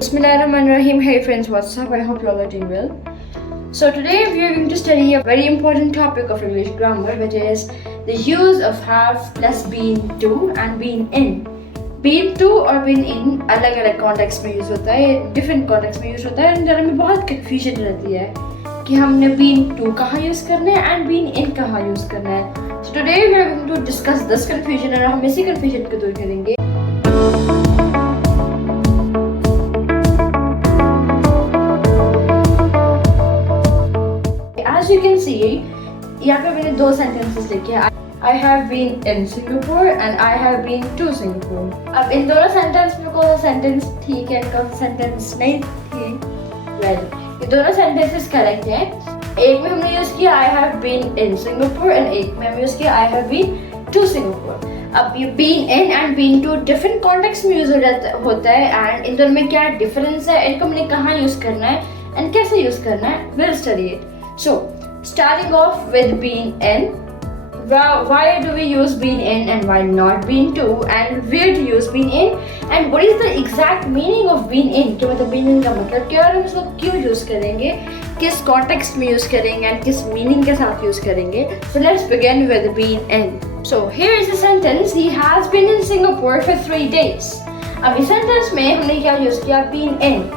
Bismillahirrahmanirrahim. Hey friends, what's up? I hope you all are doing well. So today we are going to study a very important topic of English grammar, which is the use of have plus been to and been in. Been to और been in अलग अलग context में use होता है, different context में use होता है, और में बहुत confusion रहती है कि हमने been to कहाँ use करना है and been in कहाँ use करना है. So today we are going to discuss this confusion और हम इसी confusion को दूर करेंगे. As you can see, यहाँ पे मैंने दो sentences लिखे हैं. I have been in Singapore and I have been to Singapore. अब इन दोनों sentence में कौन सा sentence ठीक है, कौन सा sentence नहीं ठीक? Well, ये दोनों sentences correct हैं. एक में हमने use किया I have been in Singapore and एक में हमने use किया I have been to Singapore. अब ये been in and been to different context में use होता है and इन दोनों में क्या difference है, इनको हमने कहाँ use करना है and कैसे use करना है, we'll study it. So, starting off with been in, why do we use been in and why not been to, and where to use been in, and what is the exact meaning of been in? कि मतलब been in का मतलब क्या और हम इसको क्यों use करेंगे, किस context में use करेंगे and किस meaning के साथ use करेंगे. So let's begin with been in. So here is the sentence. He has been in Singapore for 3 days. अब इस sentence में हमने क्या use किया, been in.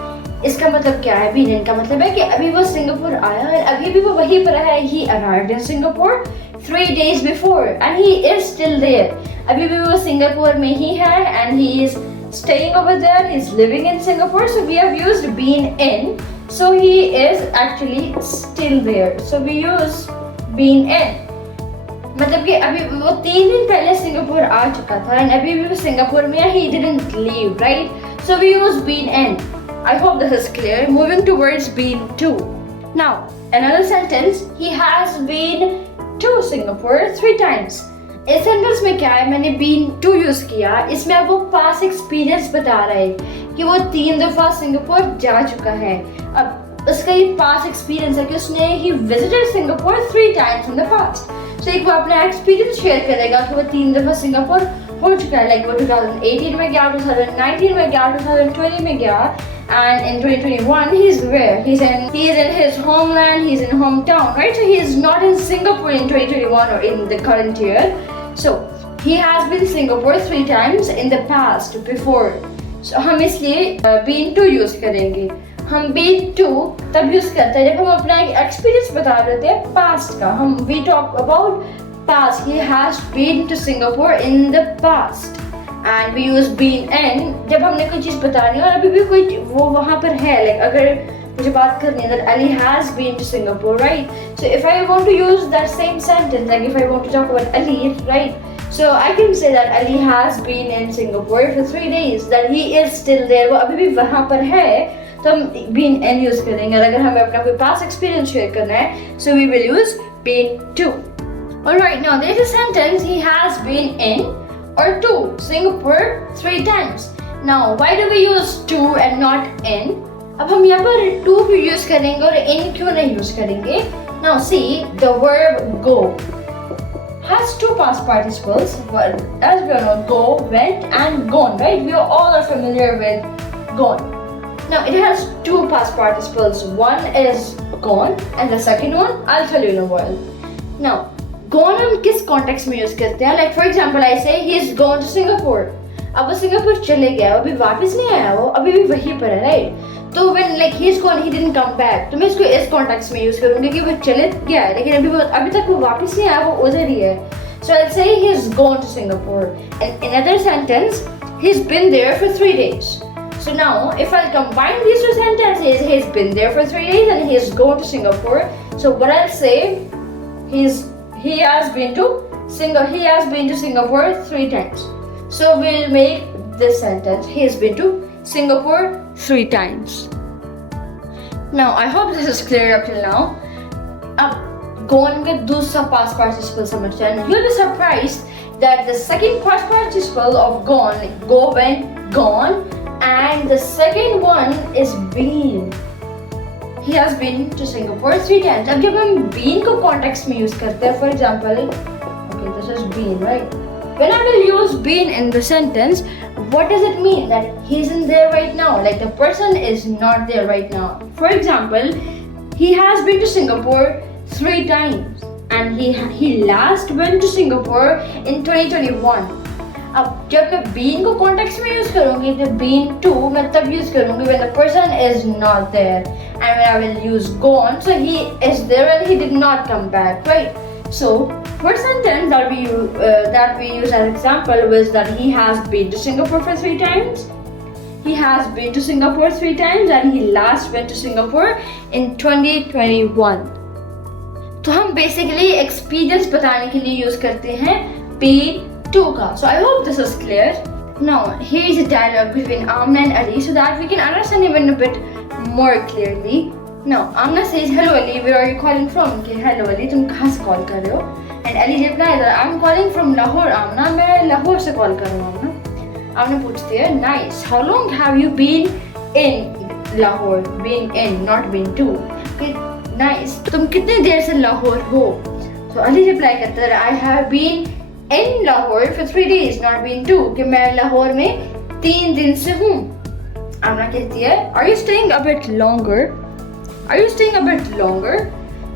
इसका मतलब क्या है, been in का मतलब है कि अभी वो सिंगापुर आया है, अभी भी वो वहीं पर है. He arrived in Singapore 3 days before and he is still there. अभी भी वो सिंगापुर में ही है and he is staying over there. He is living in Singapore. So we have used been in. So he is actually still there. So we use been in. मतलब कि अभी वो 3 दिन पहले सिंगापुर आ चुका था and अभी भी वो सिंगापुर में है. He didn't leave, right? So we use been in. I hope this is clear. Moving towards been to. Now, another sentence. He has been to Singapore 3 times. इस सेंटेंस में क्या है, मैंने been to यूज किया. इसमें अब वो पास experience बता रहा है कि वो 3 दफा सिंगापुर जा चुका है. अब उसका ये पास एक्सपीरियंस है कि उसने he visited Singapore 3 times in the past. So एक वो अपना एक्सपीरियंस शेयर करेगा कि वो 3 दफा सिंगापुर हो चुका है. लाइक वो 2018 में गया, 2019 में गया, 2020 में गया. And in 2021, he's where? He is in his homeland, he's in hometown, right? So he is not in Singapore in 2021 or in the current year. So he has been Singapore 3 times in the past, before. So हम इसलिए been to use करेंगे. हम been to तब use करते हैं जब हम अपना experience बता रहे थे past का. हम we talk about past. He has been to Singapore in the past. And we use been in जब हमने कोई चीज़ बतानी है और अभी भी कोई वो वहाँ पर है. Like अगर मुझे बात करनी है that Ali has been to Singapore, right? So if I want to use that same sentence, like if I want to talk about Ali, right? So I can say that Ali has been in Singapore for 3 days. That he is still there. वो अभी भी वहाँ पर है. तो हम been in use करेंगे. अगर हमें अपना कोई past experience share करना है, so we will use been to. Alright, now there is a sentence. He has been in or to Singapore 3 times. Now, why do we use to and not in? अब हम यहाँ पर to भी use करेंगे और in क्यों नहीं use करेंगे? Now see, the verb go has 2 past participles. As we all know, go, went and gone, right? We all are familiar with gone. Now it has 2 past participles. One is gone and the second one I'll tell you in a while. Now gone हम किस context में use करते हैं? Like for example I say he is gone to Singapore. अब वो Singapore चले गया, अभी वापस नहीं आया, वो अभी भी वहीं पर है, राइट? तो when like he is gone, he didn't come back, तो मैं इसको इस कॉन्टेक्स्ट में यूज करूंगी कि वो चले गया है लेकिन अभी तक वो वापस नहीं आया, वो उधर ही है. So I say he is gone to Singapore. And in other sentence he is been there for 3 days. So now if I combine these 2 sentences, he's been there for 3 days and he's gone to Singapore. So what I'll say, he has been to Singapore 3 times. So we'll make this sentence. He has been to Singapore 3 times. Now I hope this is clear up till now. अब gone में दूसरा past participle समझते हैं. You'll be surprised that the second past participle of gone, like go, went, gone, and the second one is been. He has been to Singapore 3 times. अब जब हम been को context में use करते हैं, for example, okay, this is been, right? when I will use been in the sentence, what does it mean? That he isn't there right now, like the person is not there right now. For example, he has been to Singapore 3 times and he last went to Singapore in 2021. अब जब मैं been को context में use करूँगी तो been to मैं तब use करूँगी when the person is not there, and when I will use gone, so he is there and he did not come back, right? So first sentence that we use as example was that he has been to Singapore for 3 times. He has been to Singapore 3 times and he last went to Singapore in 2021. तो हम basically experience बताने के लिए use करते हैं been to का. So I hope this is clear. Now here is a dialogue between Amna and Ali so that we can understand even a bit more clearly. Now Amna says, "Hello Ali, where are you calling from?" कि hello Ali, तुम कहाँ से call कर रहे हो? And Ali replies that I'm calling from Lahore Amna, मैं लाहौर से call कर रहा हूँ Amna. Amna पूछती है, nice. How long have you been in Lahore? Been in, not been to. Okay, nice. तुम कितनी देर से लाहौर हो? So Ali reply करता है, I have been in Lahore for 3 days, not been to. कि मैं लाहौर में 3 दिन से हूँ. Amna कहती है, are you staying a bit longer? Are you staying a bit longer?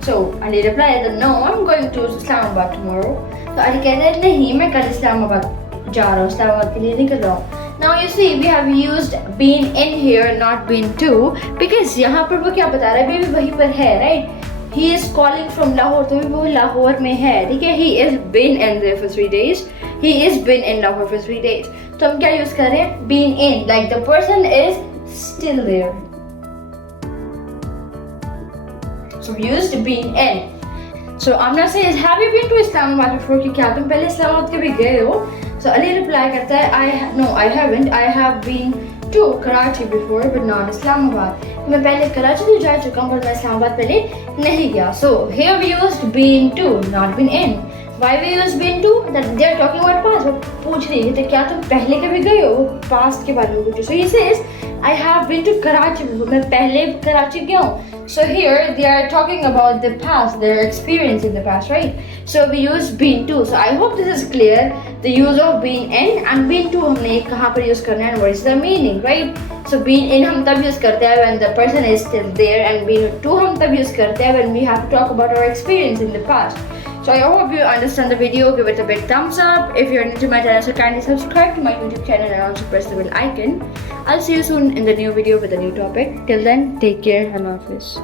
So Ali replies that no, I'm going to Islamabad tomorrow. So Ali कहता है नहीं, मैं कल इस्लामाबाद जा रहा हूँ, इस्लामाबाद के लिए निकल रहा हूँ. Now you see we have used been in here, not been to, because यहाँ पर वो क्या बता रहा है, बेबी वहीं पर है, right? He is calling from Lahore, तो वो लाहौर में है, ठीक है? He is been in there for 3 days. He is been in Lahore for 3 days. तो हम क्या use कर रहे हैं? Been in, like the person is still there. So we used been in. So Amna says, have you been to Islamabad before? कि क्या तुम पहले इस्लामाबाद कभी गए हो? So Ali reply करता है, no, I haven't. I have been to Karachi before, but not Islamabad. मैं पहले कराची भी जा चुका हूँ, पर मैं इस्लामाबाद पहले नहीं गया. So here we used been to, not been in. Why we use been to? That they are talking about past. वो पूछ रही है कि क्या तुम पहले कभी गए हो? Past के बारे में पूछो. So he says, I have been to Karachi before. मैं पहले कराची गया हूँ. So here they are talking about the past, their experience in the past, right? So we use been to. So I hope this is clear. The use of been in and been to हमने कहाँ पर use करना है and what is the meaning, right? So been in हम तब use करते हैं when the person is still there, and been to हम तब use करते हैं when we have to talk about our experience in the past. So I hope you understand the video. Give it a big thumbs up. If you're new to my channel, so kindly subscribe to my YouTube channel and also press the bell icon. I'll see you soon in the new video with a new topic. Till then, take care. Allah Hafiz.